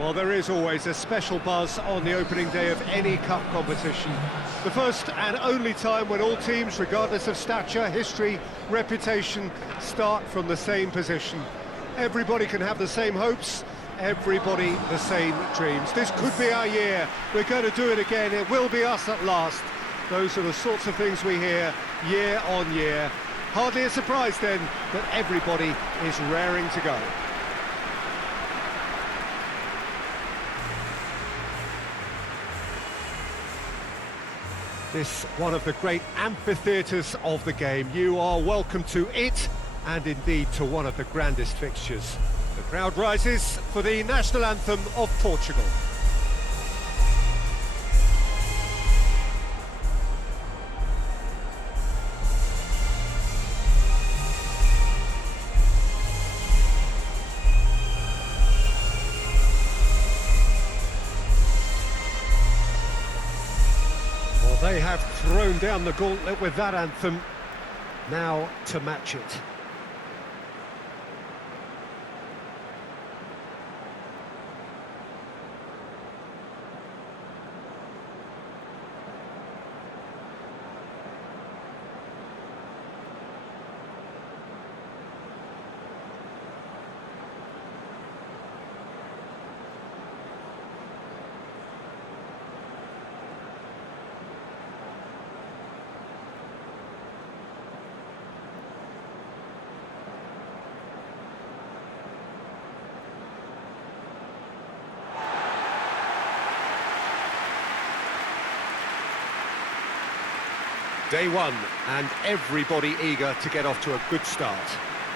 Well, there is always a special buzz on the opening day of any cup competition. The first and only time when all teams, regardless of stature, history, reputation, start from the same position. Everybody can have the same hopes, everybody the same dreams. This could be our year. We're going to do it again. It will be us at last. Those are the sorts of things we hear year on year. Hardly a surprise then that everybody is raring to go. This one of the great amphitheatres of the game. You are welcome to it, and indeed to one of the grandest fixtures. The crowd rises for the national anthem of Portugal. They have thrown down the gauntlet with that anthem, now to match it. Day one, and everybody eager to get off to a good start.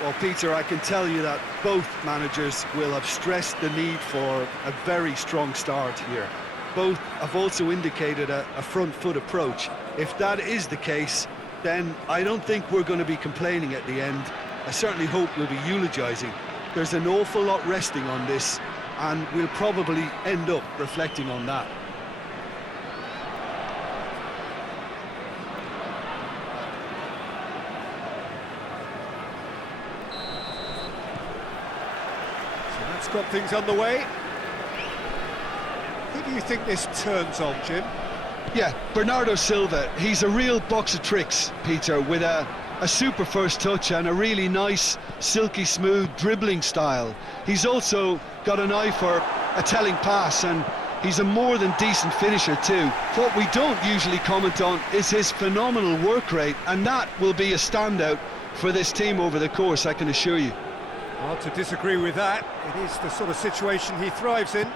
Well, Peter, I can tell you that both managers will have stressed the need for a very strong start here. Both have also indicated a front foot approach. If that is the case, then I don't think we're going to be complaining at the end. I certainly hope we'll be eulogising. There's an awful lot resting on this, and we'll probably end up reflecting on that. Got things underway. Who do you think this turns on, Jim? Yeah, Bernardo Silva. He's a real box of tricks, Peter, with a super first touch and a really nice, silky smooth dribbling style. He's also got an eye for a telling pass, and he's a more than decent finisher too. What we don't usually comment on is his phenomenal work rate, and that will be a standout for this team over the course, I can assure you. Hard to disagree with that. It is the sort of situation he thrives in.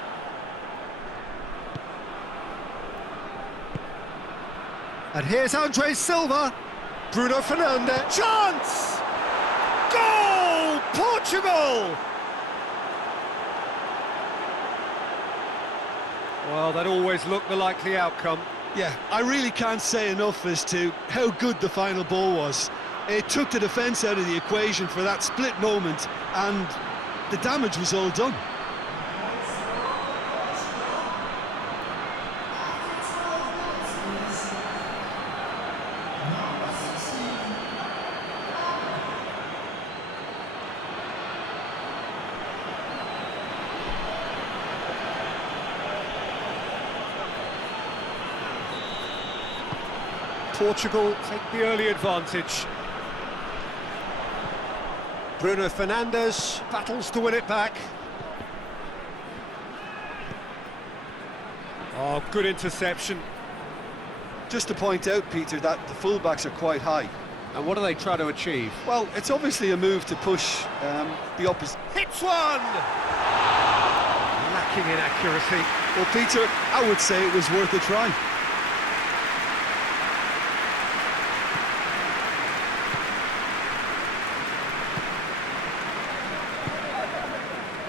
And here's Andre Silva. Bruno Fernandes. Chance! Goal! Portugal! Well, that always looked the likely outcome. Yeah, I really can't say enough as to how good the final ball was. It took the defence out of the equation for that split moment, and the damage was all done. Portugal take the early advantage. Bruno Fernandes battles to win it back. Oh, good interception. Just to point out, Peter, that the fullbacks are quite high. And what do they try to achieve? Well, it's obviously a move to push the opposite. Hits one! Lacking in accuracy. Well, Peter, I would say it was worth a try.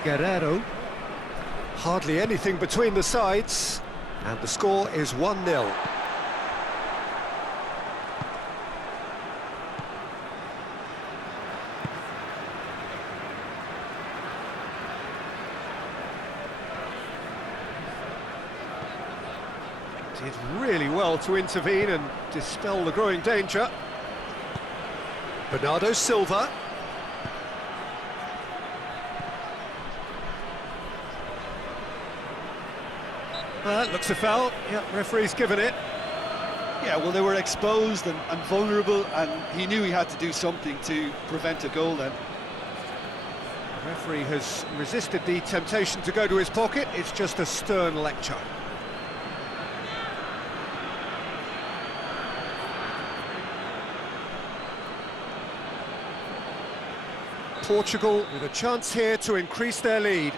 Guerrero. Hardly anything between the sides, and the score is 1-0. Did really well to intervene and dispel the growing danger. Bernardo Silva. Looks a foul. Yeah, referee's given it. Yeah, well, they were exposed and vulnerable, and he knew he had to do something to prevent a goal then. The referee has resisted the temptation to go to his pocket. It's just a stern lecture. Portugal with a chance here to increase their lead.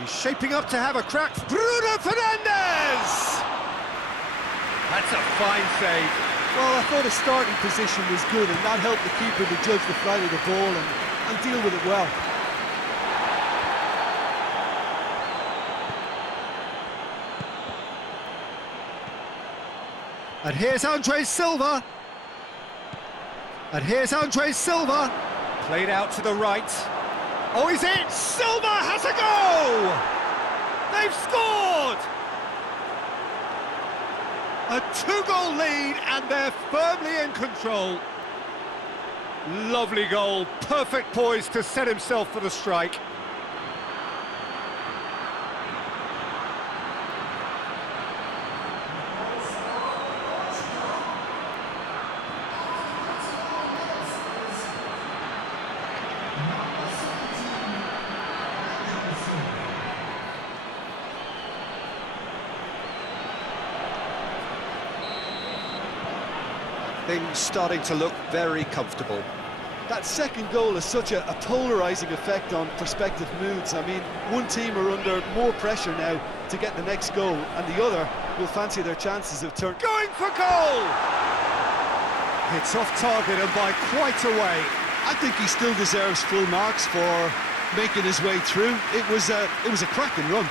He's shaping up to have a crack. Bruno Fernandes! That's a fine save. Well, I thought his starting position was good, and that helped the keeper to judge the flight of the ball and deal with it well. And here's Andre Silva. And here's Andre Silva. Played out to the right. Oh, he's in! Silva has a goal! They've scored! A two-goal lead, and they're firmly in control. Lovely goal, perfect poise to set himself for the strike. Things starting to look very comfortable. That second goal has such a polarising effect on prospective moods. I mean, one team are under more pressure now to get the next goal, and the other will fancy their chances of turn. Going for goal! It's off target and by quite a way. I think he still deserves full marks for making his way through. It was a cracking run.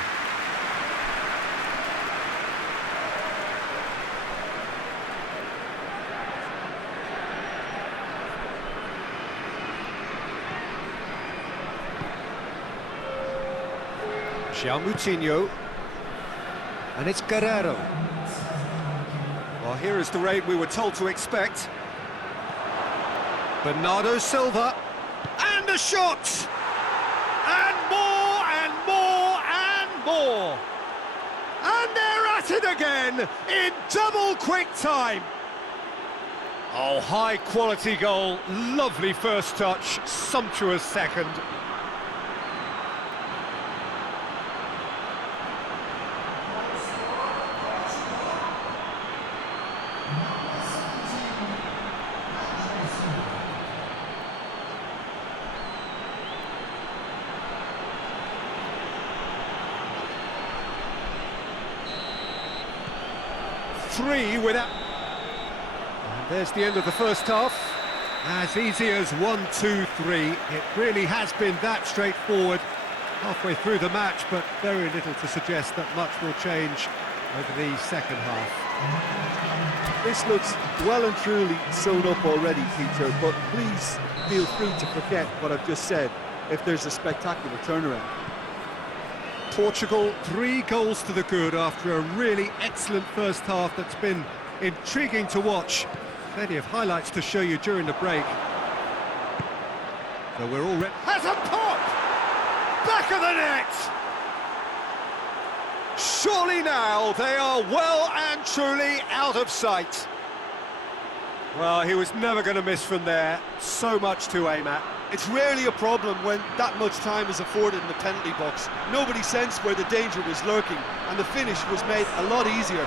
Moutinho, and it's Guerrero. Well, here is the raid we were told to expect. Bernardo Silva, and a shot! And more, and more, and more! And they're at it again, in double quick time! Oh, high-quality goal, lovely first touch, sumptuous second. Three without... And there's the end of the first half. As easy as 1-2-3. It really has been that straightforward halfway through the match, but very little to suggest that much will change over the second half. This looks well and truly sewn up already, Peter, but please feel free to forget what I've just said if there's a spectacular turnaround. Portugal, 3 goals to the good after a really excellent first half that's been intriguing to watch. Plenty of highlights to show you during the break. So we're all ready. Has a pop! Back of the net! Surely now they are well and truly out of sight. Well, he was never going to miss from there. So much to aim at. It's rarely a problem when that much time is afforded in the penalty box. Nobody sensed where the danger was lurking, and the finish was made a lot easier.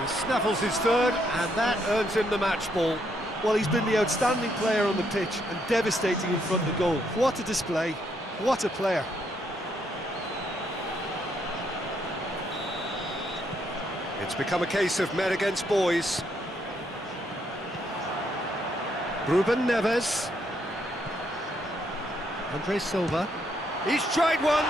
He snaffles his third, and that earns him the match ball. Well, he's been the outstanding player on the pitch and devastating in front of the goal. What a display, what a player. It's become a case of men against boys. Ruben Neves. Andre Silva. He's tried one.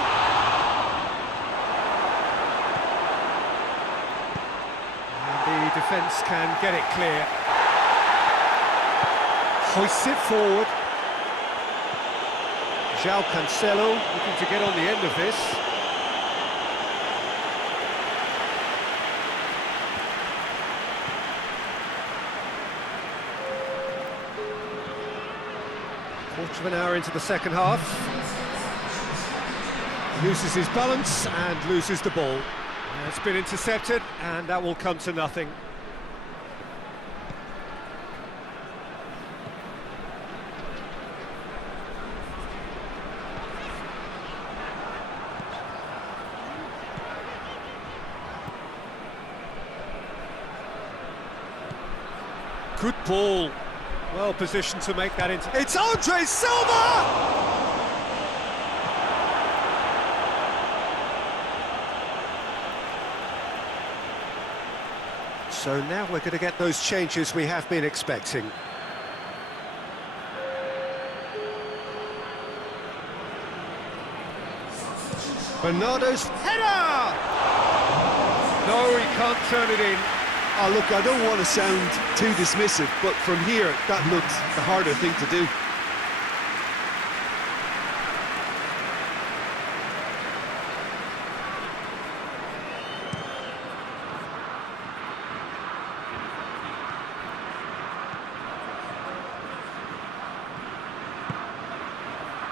And the defence can get it clear. Hoists it forward. João Cancelo looking to get on the end of this. Quarter of an hour into the second half. Loses his balance and loses the ball. It's been intercepted, and that will come to nothing. Good ball. Well positioned to make that into... It's Andre Silva! So now we're going to get those changes we have been expecting. Bernardo's header! No, he can't turn it in. Oh, look, I don't want to sound too dismissive, but from here, that looked the harder thing to do.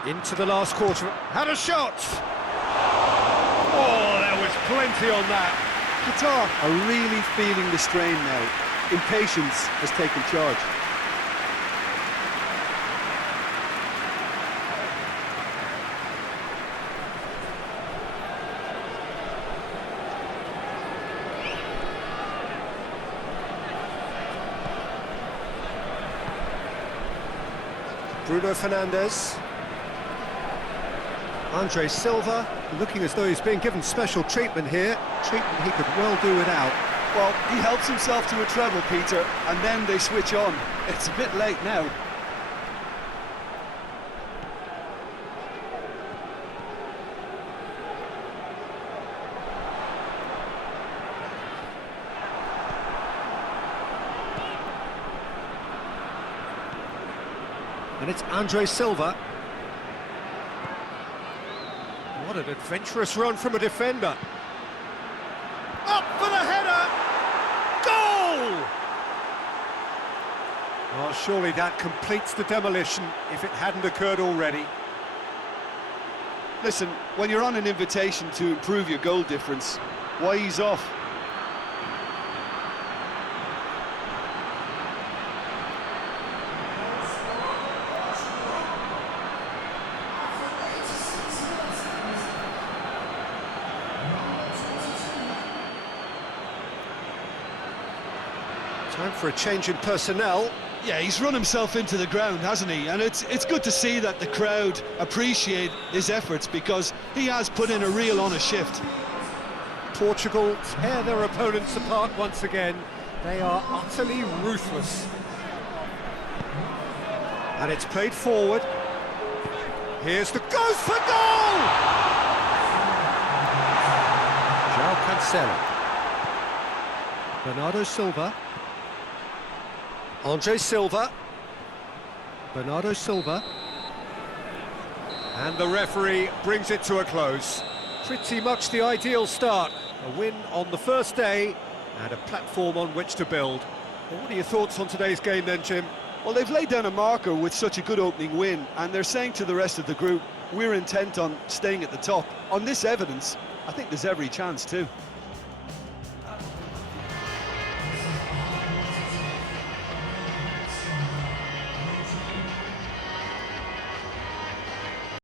Into the last quarter. Had a shot! Oh, there was plenty on that. Qatar are really feeling the strain now. Impatience has taken charge. Bruno Fernandes. Andre Silva, looking as though he's being given special treatment here. Treatment he could well do without. Well, he helps himself to a treble, Peter, and then they switch on. It's a bit late now. And it's Andre Silva. What an adventurous run from a defender. Up for the header! Goal! Well, surely that completes the demolition if it hadn't occurred already. Listen, when you're on an invitation to improve your goal difference, why ease off? Time for a change in personnel. Yeah, he's run himself into the ground, hasn't he? And it's good to see that the crowd appreciate his efforts because he has put in a real honest shift. Portugal tear their opponents apart once again. They are utterly ruthless. And it's played forward. Here's the goes for goal! João Cancelo. Bernardo Silva. Andre Silva. Bernardo Silva. And the referee brings it to a close. Pretty much the ideal start. A win on the first day and a platform on which to build. Well, what are your thoughts on today's game then, Jim? Well, they've laid down a marker with such a good opening win, and they're saying to the rest of the group, we're intent on staying at the top. On this evidence, I think there's every chance too.